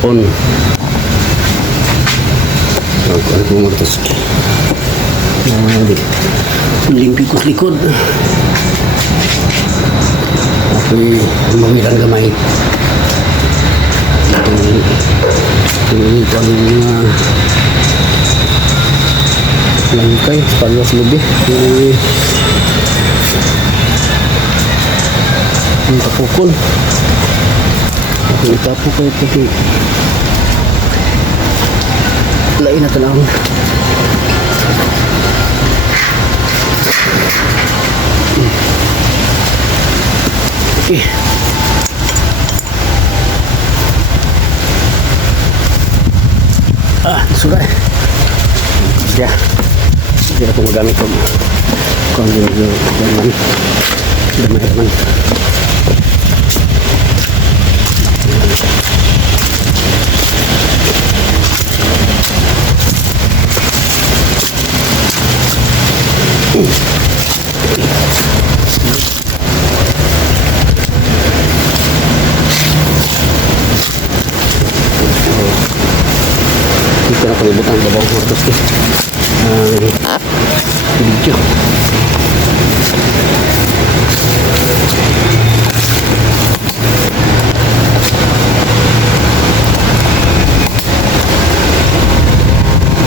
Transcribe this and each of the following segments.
daon. Ang kumartos. Limpi ko sa likod. Ako'y mawilang gamay. Ito ang langkay, palos lebih. Ang tapukol. Ang tapukol ito. Lain na talang. Okay. Sudah. Ya. Jadi aku magamit ko. Kung yung damay. Kita na palibutan ang babang hortos ko. Video.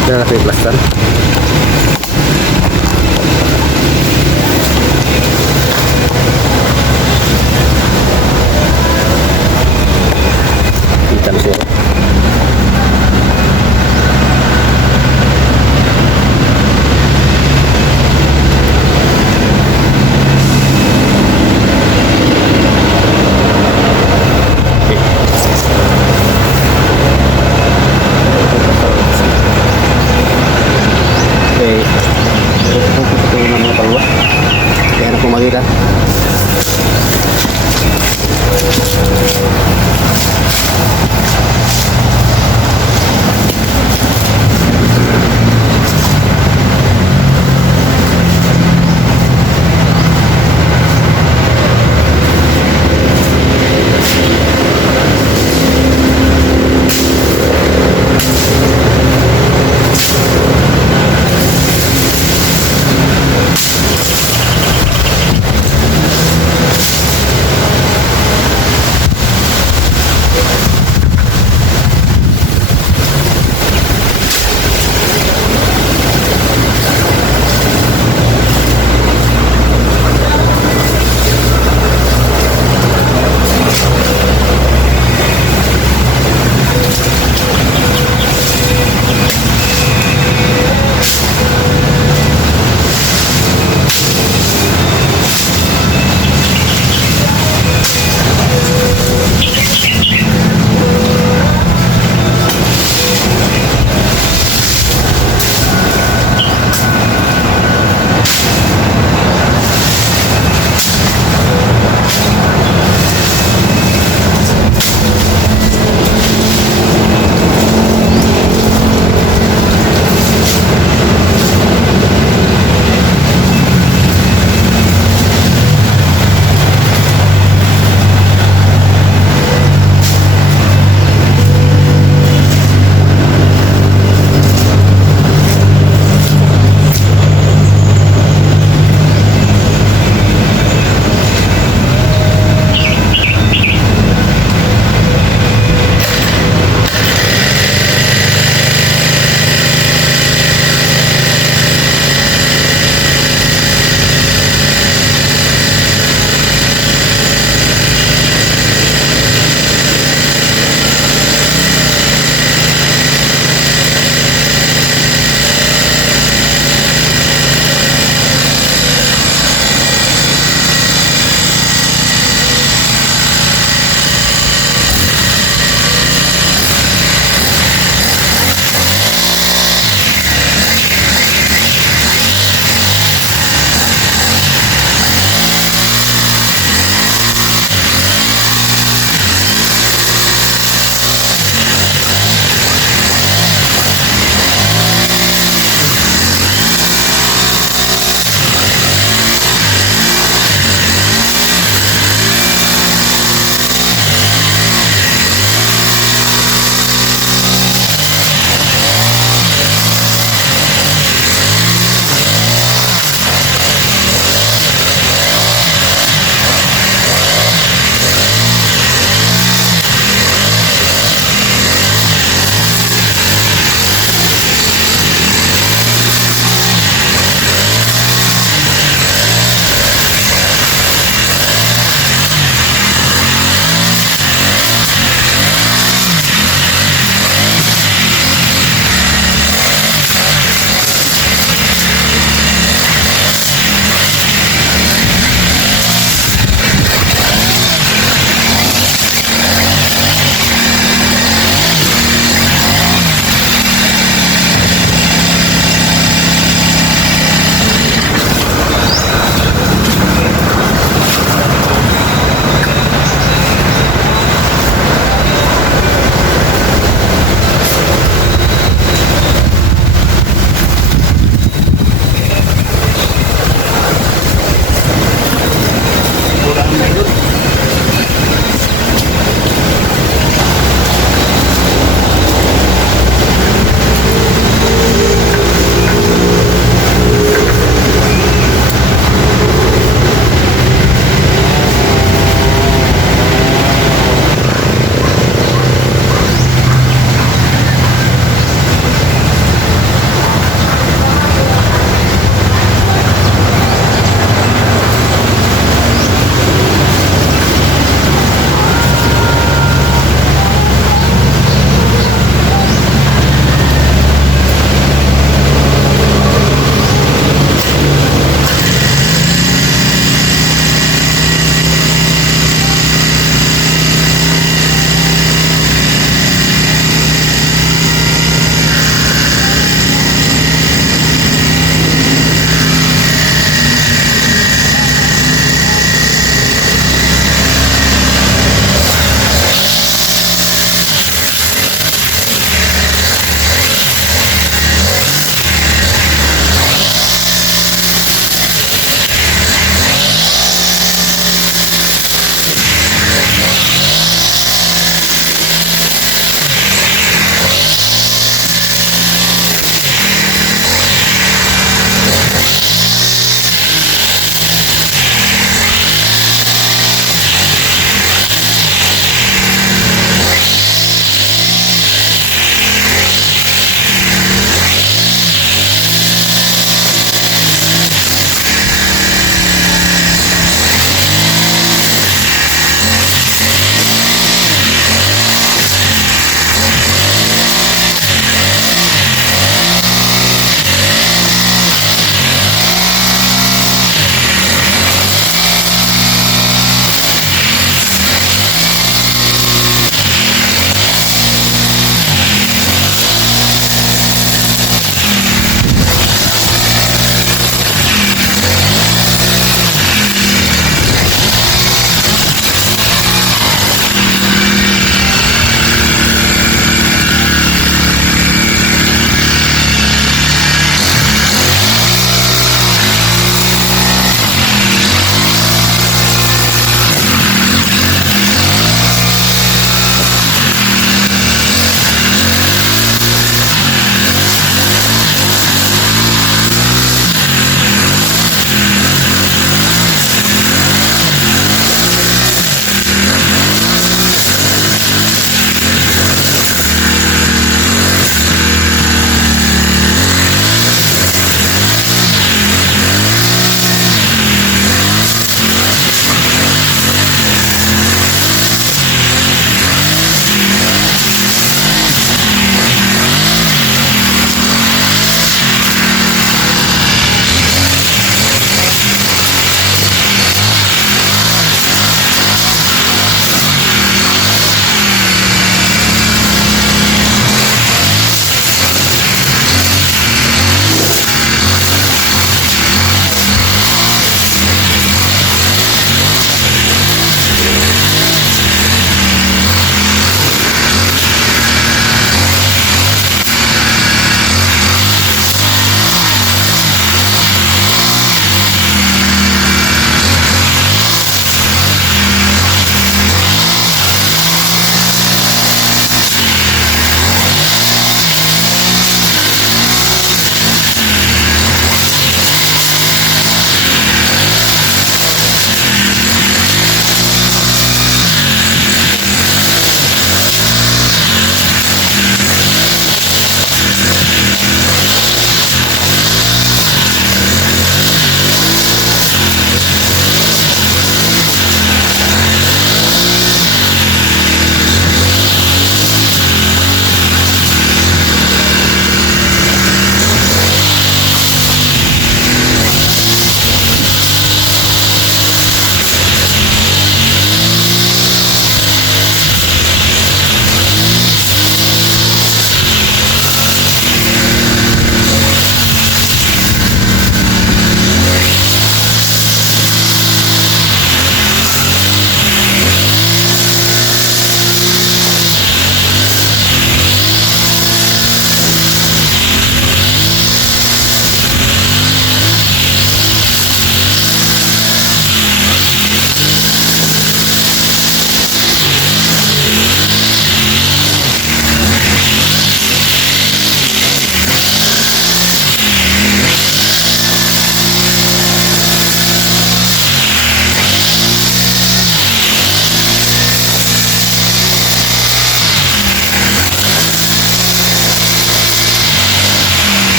Kita na kayo plastan. Kita na siya.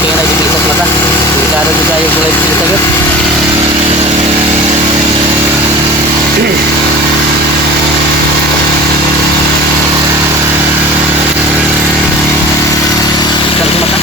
kaya lagi pisat mata. Delikado juga yung kulay pisat agad. Pisat sa mata.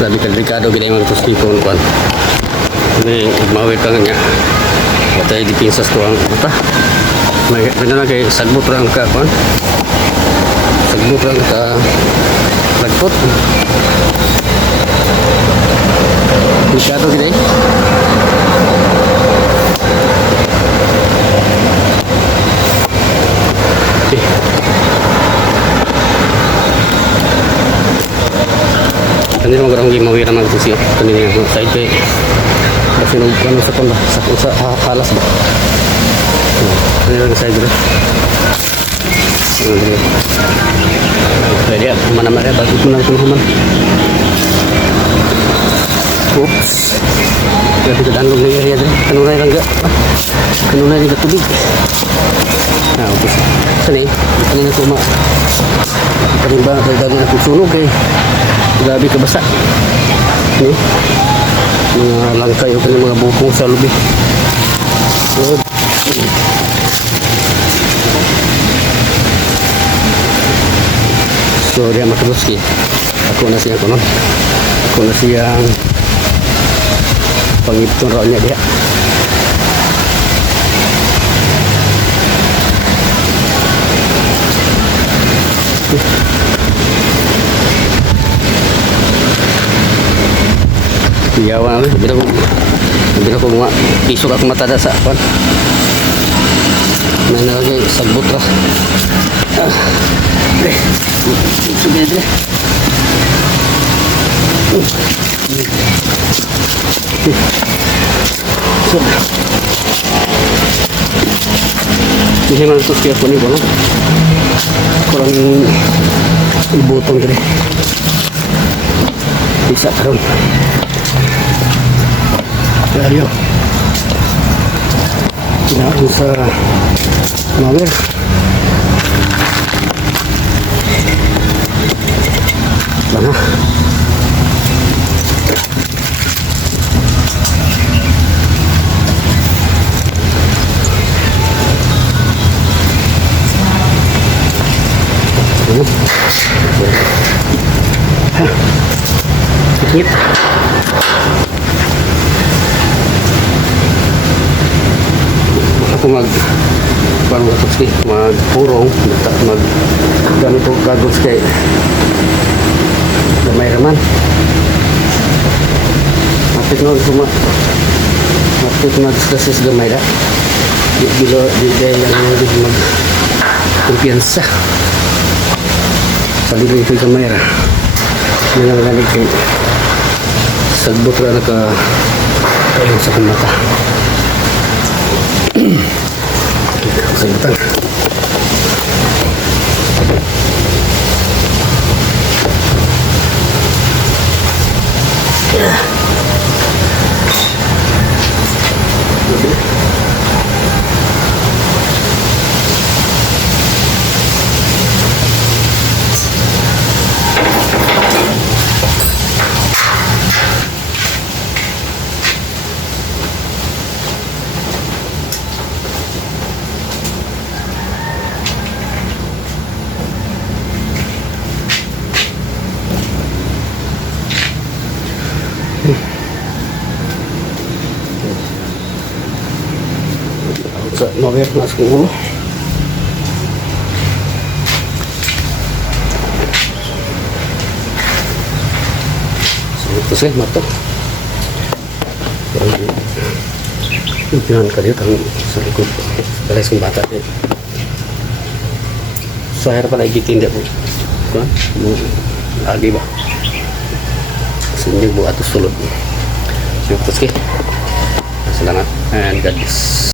Grabe ka delikado gina yung magtuski ko kuan. Ini mawid ka nga. Patay di pinsas ko ang apa. May na kay sagbot ra ka kuan. Sagbot ra ka lagpot. Delikado gina. Kanina mo garang gimawi ra magtusi kanina yung side kay kasi nung ano sa pala sa halas ba kanina yung side rin pwede yan human-human rin bago ko na ito human. Oops grabe ka danlog na area rin kanunay langga kanunay langga tubig oops sani kanina ko kanina ba dagdagan na kong sunog eh grabe ka basa no? Mga langkay o mga bukong sa lubi so dia makabuski ako na siya konon ako na siyang pangipton raw niya dia iyawan bila ko mga isok ako matada sa pan may nalagay sagbot ra sige dire ini man ito siya po ni bono kurang ibutong dire bisa karon ayo kinain sa mawir mana sakit ako magpurong mag ganito gagos kay gamay raman mapit noon discuss sa gamay na. Di kaya yang kumpiyansa. Sa libre ito yung gamay na. Hindi na nalanig kay sagbot na ayun sa kumata. Sagutan. Sa nover masuk ulo. Ito sih mata. Pimpinan kali kang sa likod. Balay sa bata din. So harap pala igitin po. Kan? Lagi ba? Sindi buat sulod. So, terus salamat and God bless.